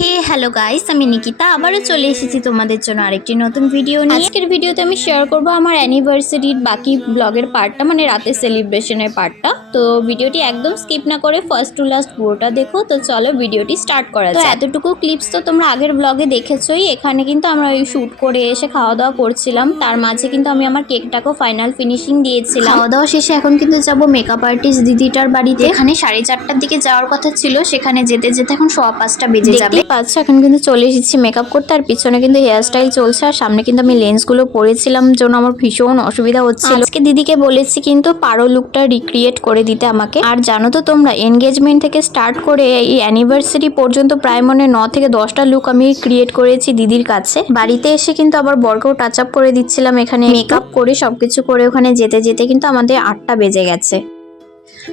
হে hello guys, আমি নিকিতা আবারও চলে এসেছি তোমাদের জন্য আরেকটি নতুন ভিডিও নিয়ে। আজকের ভিডিওতে আমি শেয়ার করব আমার অ্যানিভার্সারির বাকি ব্লগের পার্টটা, মানে রাতের সেলিব্রেশনের পার্টটা। তো ভিডিওটি একদম স্কিপ না করে ফার্স্ট টু লাস্ট পুরোটা দেখো। তো চলো ভিডিওটি স্টার্ট করা যাক। তো এতটুকু ক্লিপস তো তোমরা আগের ব্লগে দেখেছোই। এখানে কিন্তু আমরা ওই শ্যুট করে এসে খাওয়া দাওয়া করছিলাম, তার মাঝে কিন্তু আমি আমার কেকটাকেও ফাইনাল ফিনিশিং দিয়েছিলাম। খাওয়া দাওয়া শেষে এখন কিন্তু যাব মেকআপ আর্টিস্ট দিদিটার বাড়িতে। এখানে 4:30টার দিকে যাওয়ার কথা ছিল, সেখানে যেতে যেতে এখন 5:15 বেজে যাবে। পাচ্ছ এখন কিন্তু চলে এসেছি মেকআপ করতে, আর পিছনে কিন্তু হেয়ার স্টাইল চলছে, আর সামনে কিন্তু আমি লেন্সগুলো পরেছিলাম জন্য আমার ভীষণ অসুবিধা হচ্ছিল। আজকে দিদিকে বলেছি কিন্তু পারো লুকটা রিক্রিয়েট করে দিতে আমাকে। আর জানো তো তোমরা, এনগেজমেন্ট থেকে স্টার্ট করে এই অ্যানিভার্সারি পর্যন্ত প্রায় 9 থেকে 10টা লুক আমি ক্রিয়েট করেছি দিদির কাছে। বাড়িতে এসে কিন্তু আবার বরকেও টাচ আপ করে দিচ্ছিলাম এখানে মেকআপ করে সবকিছু করে। ওখানে যেতে যেতে কিন্তু আমাদের 8টা বেজে গেছে।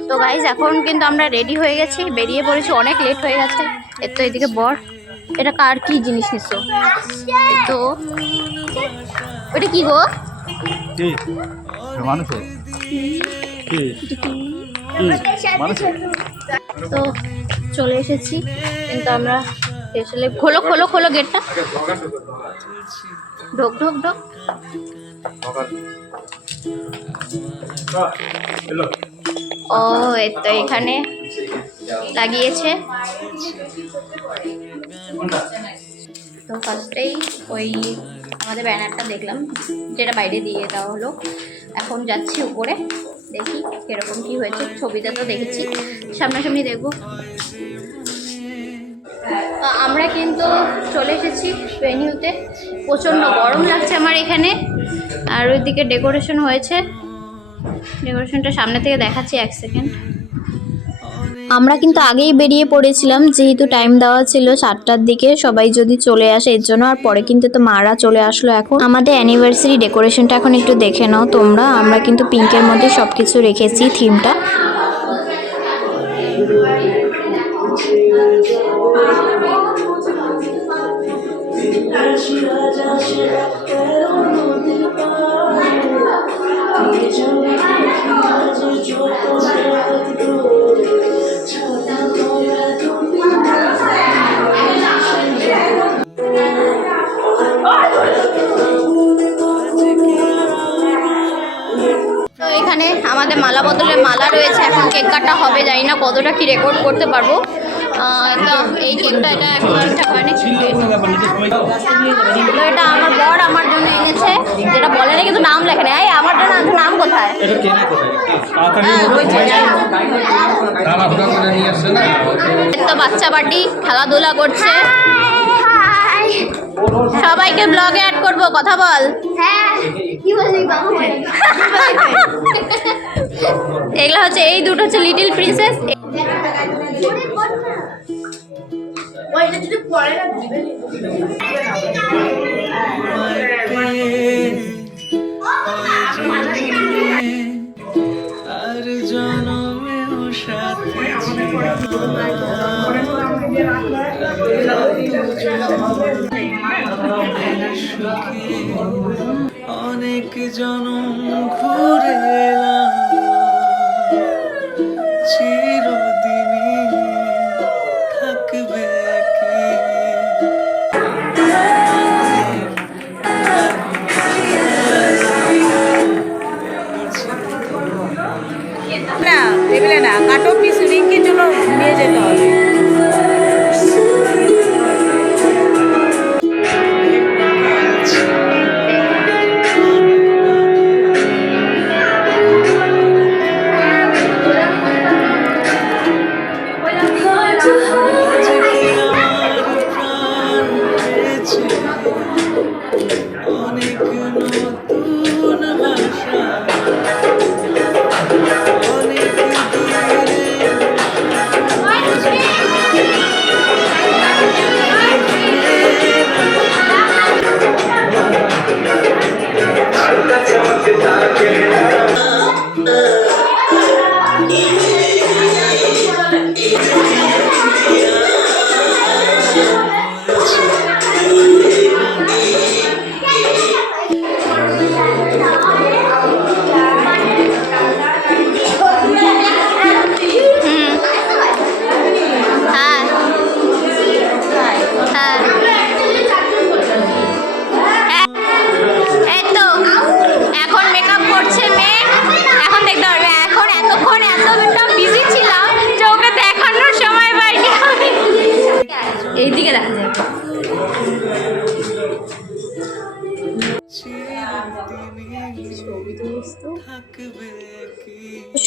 তো গাইজ এখন কিন্তু আমরা রেডি হয়ে গেছি, বেরিয়ে পড়েছি, অনেক লেট হয়ে গেছে। এর তো এদিকে বর, এটা কার কি জিনিস নিছো? তো ওটা কি গো? তো চলে এসেছি কিন্তু আমরা আসলে খোলো খোলো খোলো গেটটা, ঢোক ঢোক ঢোক। ও এই তো এখানে লাগিয়েছে। তো ফার্স্টেই ওই আমাদের ব্যানারটা দেখলাম, যেটা বাইরে দিয়ে দেওয়া হলো। এখন যাচ্ছি উপরে, দেখি কিরকম কি হয়েছে। ছবিটা তো দেখেছি, সামনাসামনি দেখবো। আমরা কিন্তু চলে এসেছি ভেন্যুতে। প্রচণ্ড গরম লাগছে আমার এখানে। আর ওইদিকে ডেকোরেশন হয়েছে, ডেকোরেশনটা সামনে থেকে দেখাচ্ছি, 1 সেকেন্ড। আমরা কিন্তু আগেই বেরিয়ে পড়েছিলাম, যেহেতু টাইম দেওয়া ছিল 7টার দিকে সবাই যদি চলে আসে এর জন্য। আর পরে কিন্তু তো মারা চলে আসলো। এখন আমাদের অ্যানিভার্সারি ডেকোরেশনটা এখন একটু দেখে নাও তোমরা। আমরা কিন্তু পিঙ্কের মধ্যে সবকিছু রেখেছি থিমটা। তো এখানে আমাদের মালা বদলের মালা রয়েছে। এখন কেক কাটা হবে, জানি না কতটা কি রেকর্ড করতে পারবো। তো এই কেকটা এটা এখন ঠিকঠাক হয়নি। তো এটা আমার বর আমার জন্য এনেছে, যেটা বলে না কিন্তু নাম লেখে নেই। আমার জন্য আছে, নাম কোথায়? তো বাচ্চা পার্টি খেলাধুলা করছে। সবাইকে ব্লগে অ্যাড করবো, কথা বল। এগুলো হচ্ছে, এই দুটো হচ্ছে লিটল প্রিন্সেস। অনেক জনম ঘুরে চিরদিনই থাকবে না দেখলে না, কাটো পিস রিংকে চলো নিয়ে যেতে হবে। এইদিকে দেখা যায়।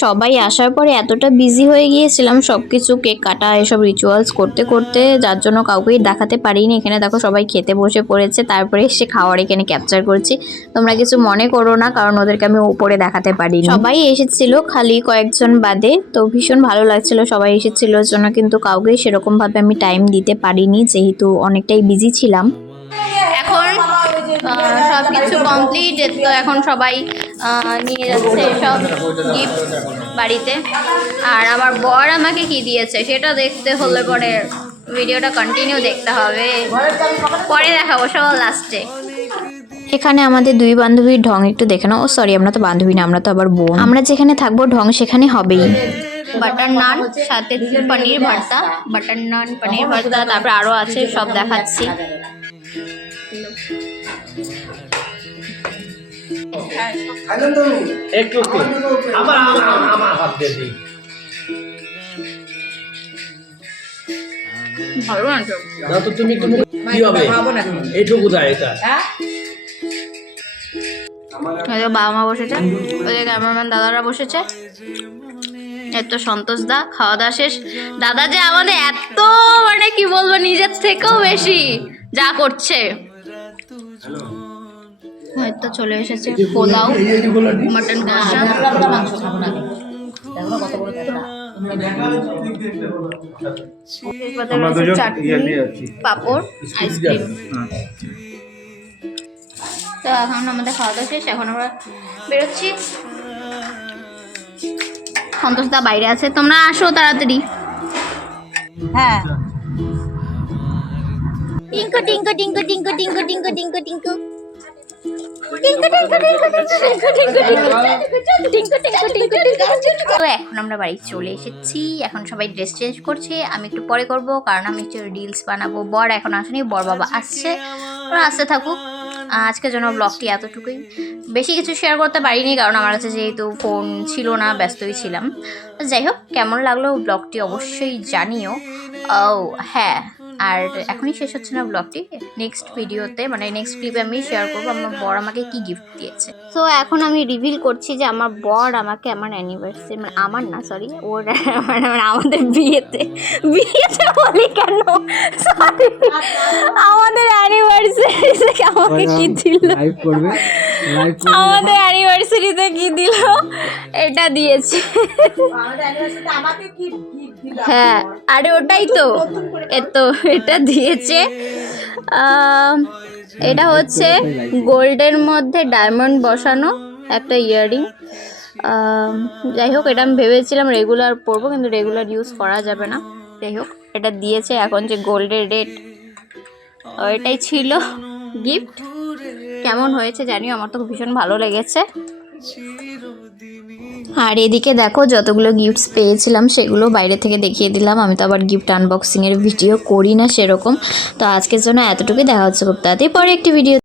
সবাই আসার পরে এতটা বিজি হয়ে গিয়েছিলাম সব কিছু কেক কাটা এসব রিচুয়ালস করতে করতে, যার জন্য কাউকেই দেখাতে পারিনি। এখানে দেখো সবাই খেতে বসে পড়েছে, তারপরে এসে খাওয়ার এখানে ক্যাপচার করছি। তোমরা কিছু মনে করো না, কারণ ওদেরকে আমি উপরে দেখাতে পারিনি। সবাই এসেছিল খালি কয়েকজন বাদে, তো ভীষণ ভালো লাগছিল সবাই এসেছিল জন্য, কিন্তু কাউকে সেরকমভাবে আমি টাইম দিতে পারিনি যেহেতু অনেকটাই বিজি ছিলাম। এখন সব কিছু কমপ্লিট, তো এখন সবাই নিয়ে যাচ্ছে সব গিফট বাড়িতে। আর আমার বর আমাকে কি দিয়েছে সেটা দেখতে হলে পরে ভিডিওটা কন্টিনিউ দেখতে হবে, পরে দেখাবো সব লাস্টে। এখানে আমাদের দুই বান্ধবীর ঢং একটু দেখে নাও। সরি, আমরা তো বান্ধবী না, আমরা তো আবার বোন। আমরা যেখানে থাকবো ঢং সেখানে হবেই। বাটার নান সাথে পনির ভর্তা, বাটার নান পনির ভর্তা, তারপরে আরও আছে, সব দেখাচ্ছি। একটু আমার হাত দিয়ে দিই। ভালো আছে না তো তুমি কি হবে এইটুকু দেয় এটা। বাবা মা বসেছে, ওদের ক্যামেরাম্যান দাদারা বসেছে, এত সন্তোষ দা খাওয়া দাওয়া শেষ। দাদা যে আমাদের এত মানে কি বলবো নিজের থেকেও বেশি যা করছে। হয়তো চলে এসেছে পোলাও, মটন কষা, চাটনি, পাঁপড়, আইসক্রিম। তো এখন আমাদের খাওয়া দাওয়া শেষ, এখন আমরা বেরোচ্ছি। সন্তোষ দা বাইরে আছে, তোমরা আসো তাড়াতাড়ি। হ্যাঁ টিঙ্কু টিঙ্কু টিঙ্কু টিঙ্কু টিঙ্কু টিঙ্কু টিঙ্কু টিঙ্কু তো এখন আমরা বাড়ি চলে এসেছি। এখন সবাই ড্রেস চেঞ্জ করছে, আমি একটু পরে করব কারণ আমি একটু রিলস বানাবো। বর এখন আসেনি, বর বাবা আসছে, ওরা আসতে থাকুক। আজকের জন্য ব্লগটি এতটুকুই, বেশি কিছু শেয়ার করতে পারিনি কারণ আমার কাছে যেহেতু ফোন ছিল না, ব্যস্তই ছিলাম। যাই হোক, কেমন লাগলো ব্লগটি অবশ্যই জানিও। ও হ্যাঁ, আর এখনই শেষ হচ্ছে না ব্লগটি, নেক্সট ভিডিওতে মানে নেক্সট ক্লিপে আমি শেয়ার করবো আমার বর আমাকে কি গিফট দিয়েছে। তো এখন আমি রিভিল করছি যে আমার বর আমাকে আমার অ্যানিভার্সারি, মানে আমার না সরি ওর মানে আমাদের বিয়েতে বলি কেন সরি, আমাদের অ্যানিভার্সারিতে আমাকে কি দিল, আমাদের অ্যানিভার্সারিতে কি দিল এটা দিয়েছে। হ্যাঁ আরে ওটাই তো, এটা দিয়েছে। এটা হচ্ছে গোল্ডের মধ্যে ডায়মন্ড বসানো একটা ইয়াররিং। যাই হোক, এটা আমি ভেবেছিলাম রেগুলার পরবো, কিন্তু রেগুলার ইউজ করা যাবে না। যাই হোক, এটা দিয়েছে। এখন যে গোল্ডের রেট, এটাই ছিল গিফট। কেমন হয়েছে জানিও, আমার তো ভীষণ ভালো লেগেছে। আর এদিকে দেখো যতগুলো গিফটস পেয়েছিলাম সেগুলো বাইরে থেকে দেখিয়ে দিলাম। আমি তো আবার গিফট আনবক্সিংয়ের ভিডিও করি না সেরকম। তো আজকের জন্য এতটুকুই, দেখা হচ্ছে খুব তাড়াতাড়ি পরে একটি ভিডিও।